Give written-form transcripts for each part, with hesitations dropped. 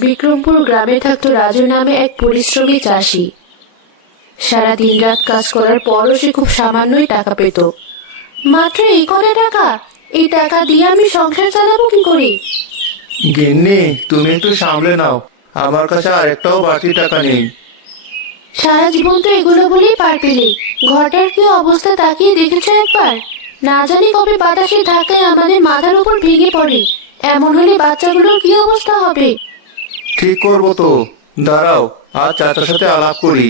বিক্রমপুর গ্রামে থাকতো রাজু নামে এক পরিশ্রমী চাষি। সারা দিন রাত কাজ করার পরও সে খুব সামান্যই টাকা পেত। মাত্র এই কটা টাকা, এই টাকা দিয়ে আমি সংসার চালাবো কি করে? গিন্নি, তুমি একটু সামলে নাও, আমার কাছে আরেকটাও বাড়তি টাকা নেই। সারা জীবন তো এগুলো বলেই পার পেলে, ঘরটার কি অবস্থা তাকিয়ে দেখেছো একবার? না জানি কবে বাতাসে ধাক্কায় আমাদের মাথার উপর ভেঙে পড়ে। এমন হলে বাচ্চাগুলোর কি অবস্থা হবে? ঠিক করবো তো, দাঁড়াও আজ চাচার সাথে আলাপ করি।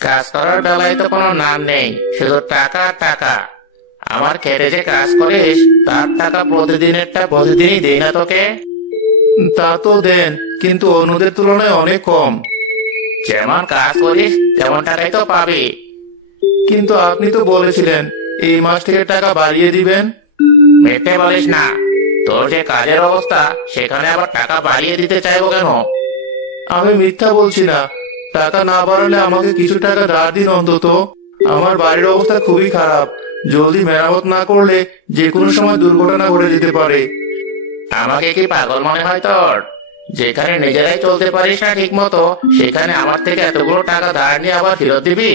কাজ করার বেলায় তো কোনো নাম নেই, শুধু টাকা টাকা। আমার খেতে যে কাজ করিস তার টাকা প্রতিদিনেরটা প্রতিদিনই দেই না তোকে? তা তো দেন, কিন্তু অন্যদের তুলনায় অনেক কম। যেমন কাজ করিস তেমন টাকাই তো পাবি। কিন্তু আপনি তো বলেছিলেন এই মাস থেকে টাকা বাড়িয়ে দিবেন। মিথ্যে বলিস না, তোর যে কাজের অবস্থা সেখানে আবার টাকা বাড়িয়ে দিতে চাইবো কেন? আমি মিথ্যা বলছি না, টাকা না বাড়ালে আমাকে কিছু টাকা ধার দিন অন্তত। আমার বাড়ির অবস্থা খুবই খারাপ, জলদি মেরামত না করলে যে কোনো সময় দুর্ঘটনা ঘটে যেতে পারে। আমাকে কি পাগল মনে হয় তোর? যেখানে নিজেরাই চলতে পারিস না ঠিক মতো, সেখানে আমার থেকে এতগুলো টাকা ধার নিয়ে আবার ফেরত দিবি?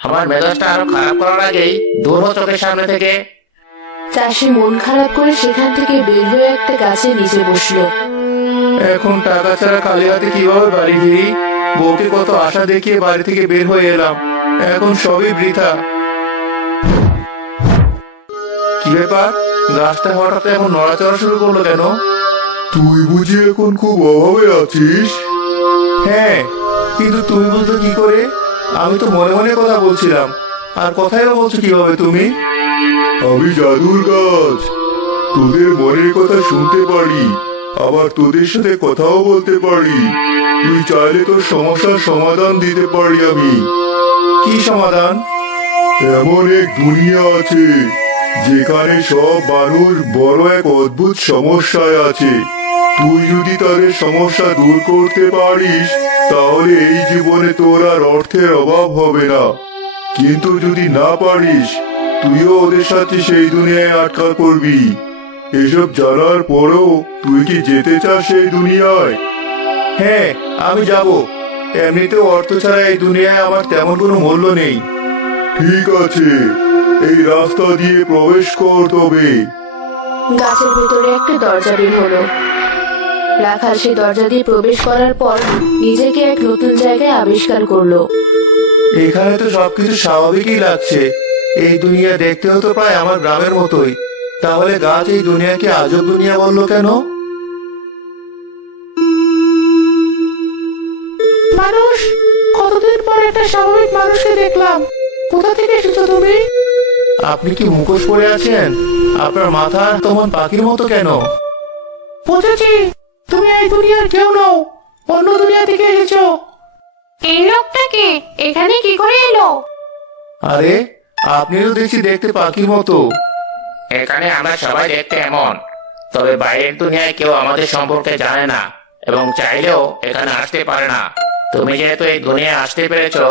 আমার মেজাজটা আরো খারাপ করার আগেই দূর হ চোখের সামনে থেকে। চাষি মন খারাপ করে সেখান থেকে বের হয়ে একটা গাছের নিচে বসলো। এখন টাকা ছাড়া খালি হাতে কিভাবে বাড়ি ফিরি? বউকে কত আশা দেখিয়ে বাড়ি থেকে বের হয়ে এলাম, এখন সবই বৃথা। কি ব্যাপার, গাছটা হঠাৎ এমন নড়াচড়া শুরু করলো কেন? তুই বুঝি এখন খুব অভাবে আছিস? হ্যাঁ, কিন্তু তুমি বলতো কি করে? আমি তো মনে মনে কথা বলছিলাম, আর কথাইও বলছো কিভাবে তুমি? আমি জাদুর গাছ, তোদের মনের কথা শুনতে পারি, আবার তোদের সাথে কথাও বলতে পারি। তুই চাইলে তোর সমস্যার সমাধান দিতে পারি আমি। কি সমাধান? এমন এক দুনিয়া আছে যেখানে সব মানুষ বড় এক অদ্ভুত সমস্যায় আছে। তুই যদি তাদের সমস্যা দূর করতে পারিস তাহলে এই জীবনে তোর আর অর্থের অভাব হবে না। কিন্তু যদি না পারিস, তুইও ওদের সাথে সেই দুনিয়ায় আটকা পড়বি। এসব জানার পরও তুই কি যেতে চাস সেই দুনিয়ায়? হ্যাঁ, আমি যাব। এমনিতেও অর্থ ছাড়া এই দুনিয়ায় আমার তেমন কোনো মূল্য নেই। ঠিক আছে, এই রাস্তা দিয়ে প্রবেশ কর তবে। গাছের ভেতরে একটা দরজা বের হলো। রাখাল সেই দরজা দিয়ে প্রবেশ করার পর নিজেকে এক নতুন জায়গায় আবিষ্কার করলো। এখানে তো সবকিছু স্বাভাবিকই লাগছে। এই দুনিয়া দেখতেও তো প্রায় আমার গ্রামের মতোই। তাহলে গাছ এই দুনিয়াকে আজব দুনিয়া বললো কেন? মানুষ, কতদিন পর একটা স্বাভাবিক মানুষকে দেখলাম। কোথা থেকে এসেছো তুমি? আপনি কি মুখোশ পরে আছেন? আপনার মাথা তেমন পাখির মতো কেন? বুঝেছি, তুমি এই দুনিয়ার কেউ নও, অন্য দুনিয়া থেকে এসেছো। এই লোকটাকে এখানে কি করে এলো? আরে, আপনি তো দেখছি দেখতে পাখির মতো। এখানে আমরা সবাই দেখতে এমন, তবে বাইরের দুনিয়ায় কেউ আমাদের সম্পর্কে জানে না এবং চাইলেও এখানে আসতে পারে না। তুমি যেহেতু এই দুনিয়ায় আসতে পেরেছো,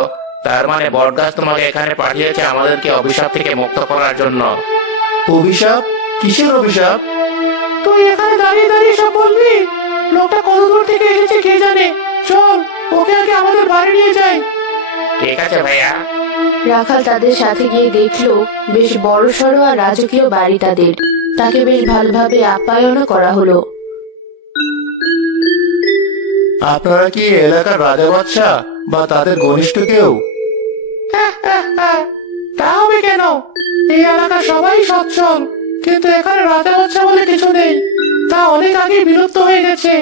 তার মানে বটগাছ তোমাকে এখানে পাঠিয়েছে আমাদেরকে অভিশাপ থেকে মুক্ত করার জন্য। অভিশাপ? কিসের অভিশাপ? তুই এখানে দাঁড়িয়ে দাঁড়িয়ে সব বলবি? লোকটা কত দূর থেকে এসেছে কে জানে। চল, ওকে আগে আমাদের বাড়ি নিয়ে যাই। ঠিক আছে ভাইয়া। রাখাল তাদের সাথে গিয়ে দেখলো বেশ বড়সড় আর রাজকীয় বাড়ি তাদের। তাকে বেশ ভালোভাবে আপ্যায়নও করা হলো। আপনারা কি এলাকার রাজা বাদশা বা তাদের ঘনিষ্ঠ কেউ? তা হবে কেন? এই এলাকা সবাই সচ্ছল, কিন্তু এখানে রাজা বাচ্চা বলে কিছু নেই। তা অনেক আগে বিলুপ্ত হয়ে গেছে।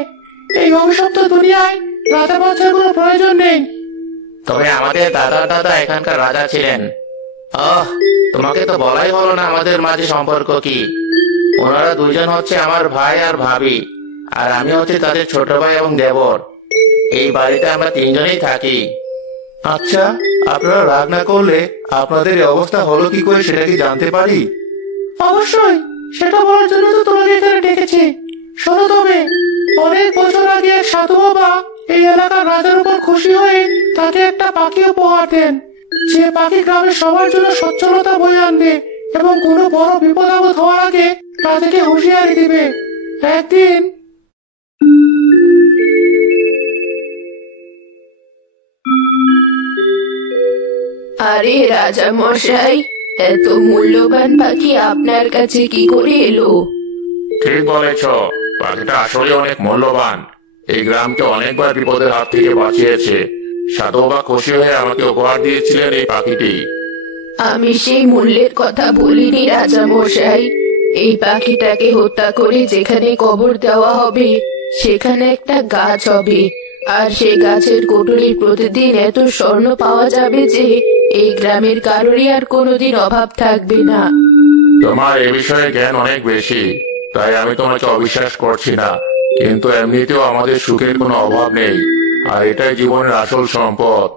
এই অভিশপ্ত দুনিয়ায় রাজা বাচ্চার কোনো প্রয়োজন নেই। তবে আমাদের দাদার দাদা এখানকার রাজা ছিলেন। তোমাকে তো বলাই হলো না আমাদের মাঝে সম্পর্ক কি। ওনারা দুজন হচ্ছে আমার ভাই আর ভাবি, আর আমি হচ্ছে তাদের ছোট ভাই এবং দেবর। এই বাড়িতে আমরা তিনজনেই থাকি। আচ্ছা, আপনারা রাগ না করলে আপনাদের এই অবস্থা হলো কি করে সেটা কি জানতে পারি? অবশ্যই, সেটা বলার জন্য তো তোমাকে এখানে ডেকেছি। শোনো তবে, অনেক বছর আগে এক সাধু বাবা এই এলাকার রাজার উপর খুশি হয়ে তাকে একটা পাখি উপহার দেন। যে পাখি গ্রামের সবার জন্য সচ্ছলতা বয়ে আনবে এবং কোনো বড় বিপদ আপদ হওয়ার আগে রাজাকে হুঁশিয়ারি দিবে। একদিন আরে রাজা মশাই, এত মূল্যবান পাখি আপনার কাছে কি করে এলো? ঠিক বলেছ, পাখিটা আসলে অনেক মূল্যবান। এই গ্রামকে অনেকবার বিপদের হাত থেকে বাঁচিয়েছে। সাধু বাবা খুশি হয়ে আমাকে উপহার দিয়েছিলেন এই পাখিটি। আমি সেই মূল্যের কথা বলিনি রাজা মশাই। এই পাখিটাকে হত্যা করে যেখানে কবর দেওয়া হবে সেখানে একটা গাছ হবে, আর সেই গাছের কোটরে প্রতিদিন এত স্বর্ণ পাওয়া যাবে যে এই গ্রামের কারোরই আর কোনোদিন অভাব থাকবে না। তোমার এ বিষয়ে জ্ঞান অনেক বেশি, তাই আমি তোমাকে অবিশ্বাস করছি না। কিন্তু এমনিতেও আমাদের সুখের কোনো অভাব নেই, আর এটাই জীবনের আসল সম্পদ।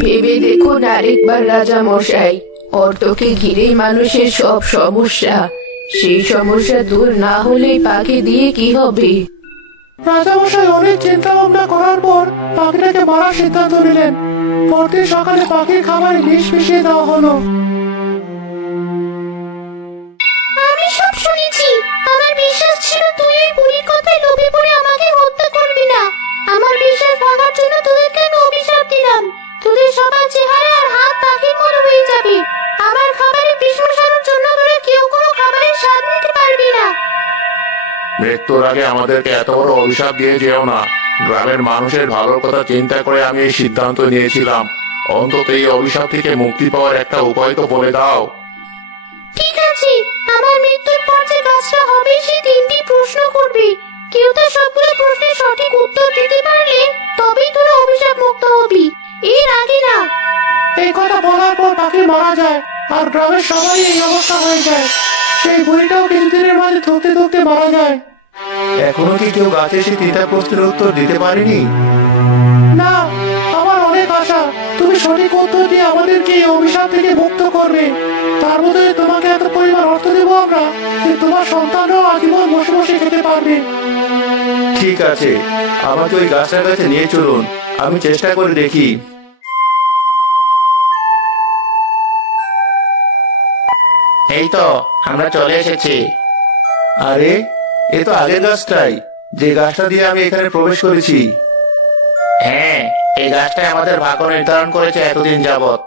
ভেবে দেখুন আরেকবার রাজা মশাই, অর্থকে ঘিরেই মানুষের সব সমস্যা। সেই সমস্যা দূর না হলে পাখি দিয়ে কি হবে? রাজামশাই অনেক চিন্তা ভাবনা করার পর পাখিটাকে মারার সিদ্ধান্ত নিলেন। পরদিন সকালে পাখির খাবারে বিষ মিশিয়ে দেওয়া হলো। আমি সব শুনেছি। আমার বিশ্বাস ছিল তুই এই বুড়ির কথায় লোভে পড়ে আমাকে হত্যা করবি না। আমার বিশ্বাস ভাঙার জন্য তোদেরকে আমি অভিশাপ দিলাম। তোদের সবার চেহারা আর হাত পাখির মতো হয়ে যাবে। আমার খাবারে বিষ মেশানোর জন্য তোরা কেউ কোনো খাবারের স্বাদ নিতে পারবি না। মৃত্যুর আগে আমাদেরকে এত বড় অভিশাপ দিয়ে যেও না। গ্রামের মানুষের ভালোর কথা চিন্তা করে আমি এই সিদ্ধান্ত নিয়েছিলাম। অন্তত এই অভিশাপ থেকে মুক্তি পাওয়ার একটা উপায় তো বলে দাও। ঠিক আছে, আমার মৃত্যুর পর যে কাজটা হবে সে 3টি প্রশ্ন করবে। কেউ তার সবগুলো প্রশ্নের সঠিক উত্তর দিতে পারলে তবেই তোরা অভিশাপ মুক্ত হবি, এর আগে না। এই কথা বলার পর পাখি মারা যায়, আর গ্রামের সবাই এই অবস্থা হয়ে যায়। সেই বুড়িটাও কিছুদিনের মাঝে থকতে থকতে মারা যায়। এখনো কি কেউ গাছে এসে 3টা প্রশ্নের উত্তর দিতে পারেনি? না, আমার অনেক আশা তুমি সঠিক উত্তর দিয়ে আমাদেরকে এই অভিশাপ থেকে মুক্ত করবে। তার বদলে তোমাকে এত পরিমাণ অর্থ দেবো আমরা যে তোমার সন্তানরাও আজীবন বসে বসে খেতে পারবে। ঠিক আছে, আমাকে ওই গাছটার কাছে নিয়ে চলুন, আমি চেষ্টা করে দেখি। এই তো আমরা চলে এসেছি। আরে, এ তো আগের গাছটাই, যে গাছটা দিয়ে আমি এখানে প্রবেশ করেছি। হ্যাঁ, এই গাছটাই আমাদের ভাগ্য নির্ধারণ করেছে এতদিন যাবত।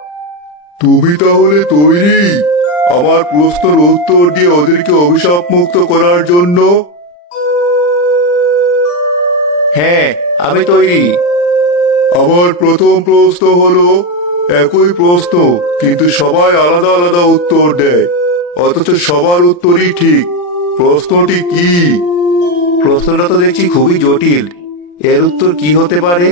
তুমি তাহলে তৈরি আমার প্রশ্নের উত্তর দিয়ে ওদেরকে অভিশাপ মুক্ত করার জন্য? হ্যাঁ, আমি তৈরি। আমার প্রথম প্রশ্ন হলো একই প্রশ্ন, কিন্তু সবাই আলাদা আলাদা উত্তর দেয়, অথচ সবার উত্তরই ঠিক। প্রশ্নটি কি? প্রশ্নটা তো দেখছি খুবই জটিল। এর উত্তর কি হতে পারে?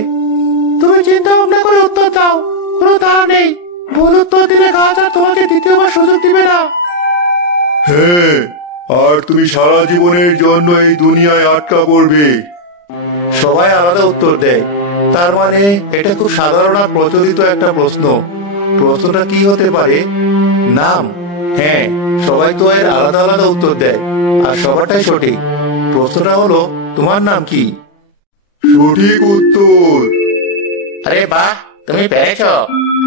তুমি চিন্তা ভাবনা করে উত্তর দাও, কোনো তাড়া নেই। ভুল উত্তর দিলে গাছ আর তোমাকে দ্বিতীয়বার সুযোগ দিবে না। হ্যাঁ, আর তুমি সারা জীবনের জন্য এই দুনিয়ায় আটকা পড়বে। সবাই আলাদা উত্তর দেয়, তার মানে এটা খুব সাধারণ আর প্রচলিত একটা প্রশ্ন। প্রশ্নটা কি হতে পারে? নাম? হ্যাঁ, সবাই তো এর আলাদা আলাদা উত্তর দেয়, আর সবারটাই সঠিক। প্রশ্নটা হলো, তোমার নাম কি? সঠিক উত্তর। আরে বাহ, তুমি পেরেছো।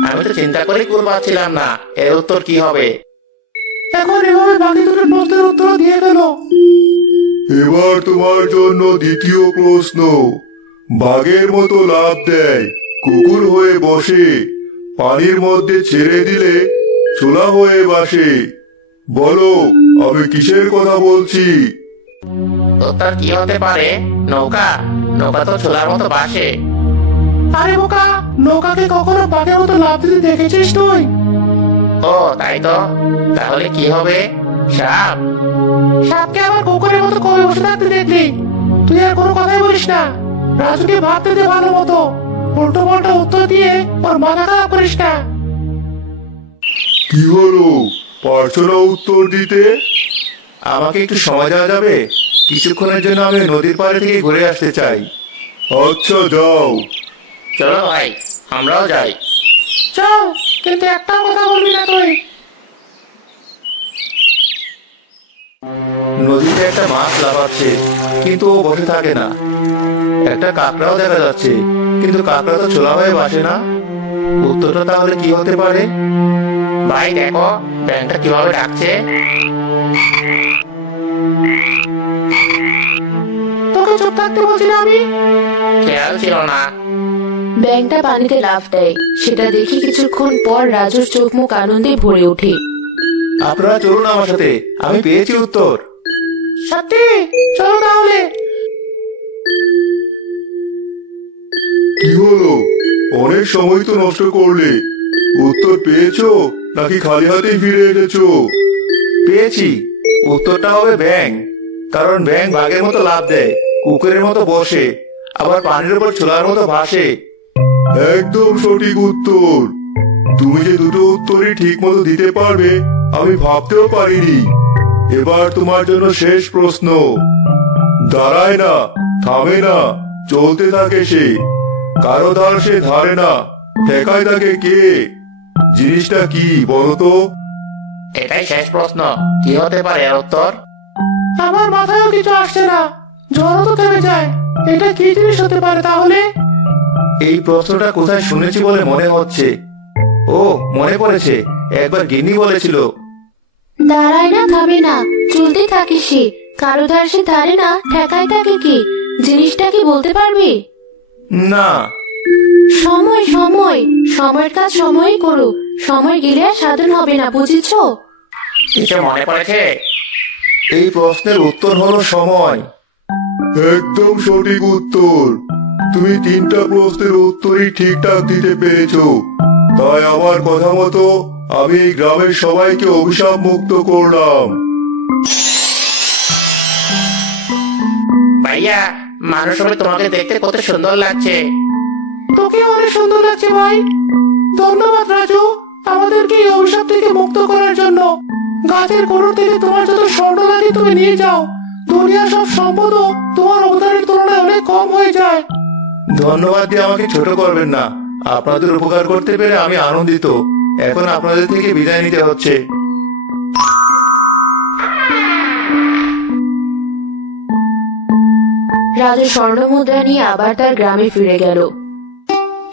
আমি তো চিন্তা করে কুল পাচ্ছিলাম না এর উত্তর কি হবে। এখন এভাবে বাকি দুটো প্রশ্নের উত্তর দিয়ে ফেলো। এবার তোমার জন্য দ্বিতীয় প্রশ্ন। বাঘের মতো লাফ দেয়, কুকুর হয়ে বসে, পানির মধ্যে ছেড়ে দিলে ছোলা হয়ে বাসে। বলো, আমি কিসের কথা বলছি? উত্তর কি হতে পারে? নৌকা। নৌকা তো ছোলার মতো বাসে। আরে বোকা, নৌকাকে কখনো বাঘের মতো লাফ দিতে দেখেছিস তুই? ও তাই তো, তাহলে কি হবে? সাপ। সাপকে আবার কুকুরের মতো কবে বসে থাকতে দেখলি? তুই আর কোনো কথাই বলিস না। রাজুকে ভাবতে দে ভালো মতো, উল্টো পাল্টা উত্তর দিয়ে ওর মাথা খারাপ করিস না। কি হলো, পারছো না উত্তর দিতে? আমাকে একটু সময় দেওয়া যাবে? কিছুক্ষণের জন্য আমি নদীর পাড়ে থেকে ঘুরে আসতে চাই। আচ্ছা, যাও। চলো ভাই, আমরাও যাই। চল, কিন্তু একটা কথা বলবি না তুই। নদীতে একটা মাছ লাফাচ্ছে, কিন্তু ও বসে থাকে না। একটা কাঁকড়াও দেখা যাচ্ছে, কিন্তু কাঁকড়া তো ছোলা হয়ে বাসে না। উত্তরটা তাহলে কি হতে পারে? ভাই দেখো ব্যাংকটা কিভাবে ডাকছে। তোকে চুপ থাকতে বলছি না আমি? খেয়াল ছিল না। ব্যাংকটা পানিতে লাফ দেয়। সেটা দেখে কিছুক্ষণ পর রাজুর চোখ মুখ আনন্দে ভরে ওঠে। আপনারা চলুন আমার সাথে, আমি পেয়েছি উত্তর। সত্যি? চলো তাহলে। কি হলো, অনেক সময় তো নষ্ট করলে। উত্তর পেয়েছো নাকি খালি হাতেই ফিরে এসেছো? পেয়েছি, উত্তরটা হবে ব্যাঙ। কারণ ব্যাঙ বাঘের মতো লাফ দেয়, কুকুরের মতো বসে, আবার পানির উপর ছোলার মতো ভাসে। একদম সঠিক উত্তর। তুমি যে দুটো উত্তরই ঠিক মতো দিতে পারবে আমি ভাবতেও পারিনি। এবার তোমার জন্য শেষ প্রশ্ন। দাঁড়ায় না, থামে না, চলতে থাকে সে। কারো ধার সে ধারে না, ঠেকায় তাকে কে? জিনিসটা কি বলো তো? এটাই শেষ প্রশ্ন, কি হতে পারে এর উত্তর? আমার মাথায়ও কিছু আসছে না, জ্বরও তো থেমে যায়। এটা কি জিনিস হতে পারে তাহলে? এই প্রশ্নটা কোথায় শুনেছি বলে মনে হচ্ছে। ও, মনে পড়েছে, একবার গিন্নি বলেছিল। দাঁড়ায় না, থামে না, চলতে থাকে সে। কারো ধার সে ধারে না, ঠেকায় তাকে কে? জিনিসটা কি বলতে পারবি? না। সময়, সময়। সময়ের কাজ সময়ই করো। সময় গেলে আর সাধন হবে না, বুঝেছো? কিছু মনে পড়েছে? এই প্রশ্নের উত্তর হলো সময়। একদম সঠিক উত্তর। তুমি তিনটা প্রশ্নের উত্তরই ঠিকঠাক দিতে পেরেছো। তাই আমার কথা মতো আমি এই গ্রামের সবাইকে অভিশাপ মুক্ত করলাম। ভাইয়া, মানুষ হবে তোমাকে দেখতে কত সুন্দর লাগছে। তোকে অনেক সুন্দর লাগছে ভাই। ধন্যবাদ রাজু, আমাদেরকে এই অভিশাপ থেকে মুক্ত করার জন্য। গাছের কোণর থেকে তোমার যত স্বর্ণ লাগে তুমি নিয়ে যাও। দুনিয়ার সব সম্পদও তোমার অবদানের তুলনায় অনেক কম হয়ে যায়। ধন্যবাদ দিয়ে আমাকে ছোট করবেন না। আপনাদের উপকার করতে পেরে আমি আনন্দিত। এখন আপনাদের থেকে বিদায় নিতে হচ্ছে। রাজু স্বর্ণ মুদ্রা নিয়ে আবার তার গ্রামে ফিরে গেল।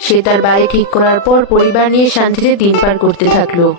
সে তার বাড়ি ঠিক করার পর পরিবার নিয়ে শান্তিতে দিন পার করতে থাকলো।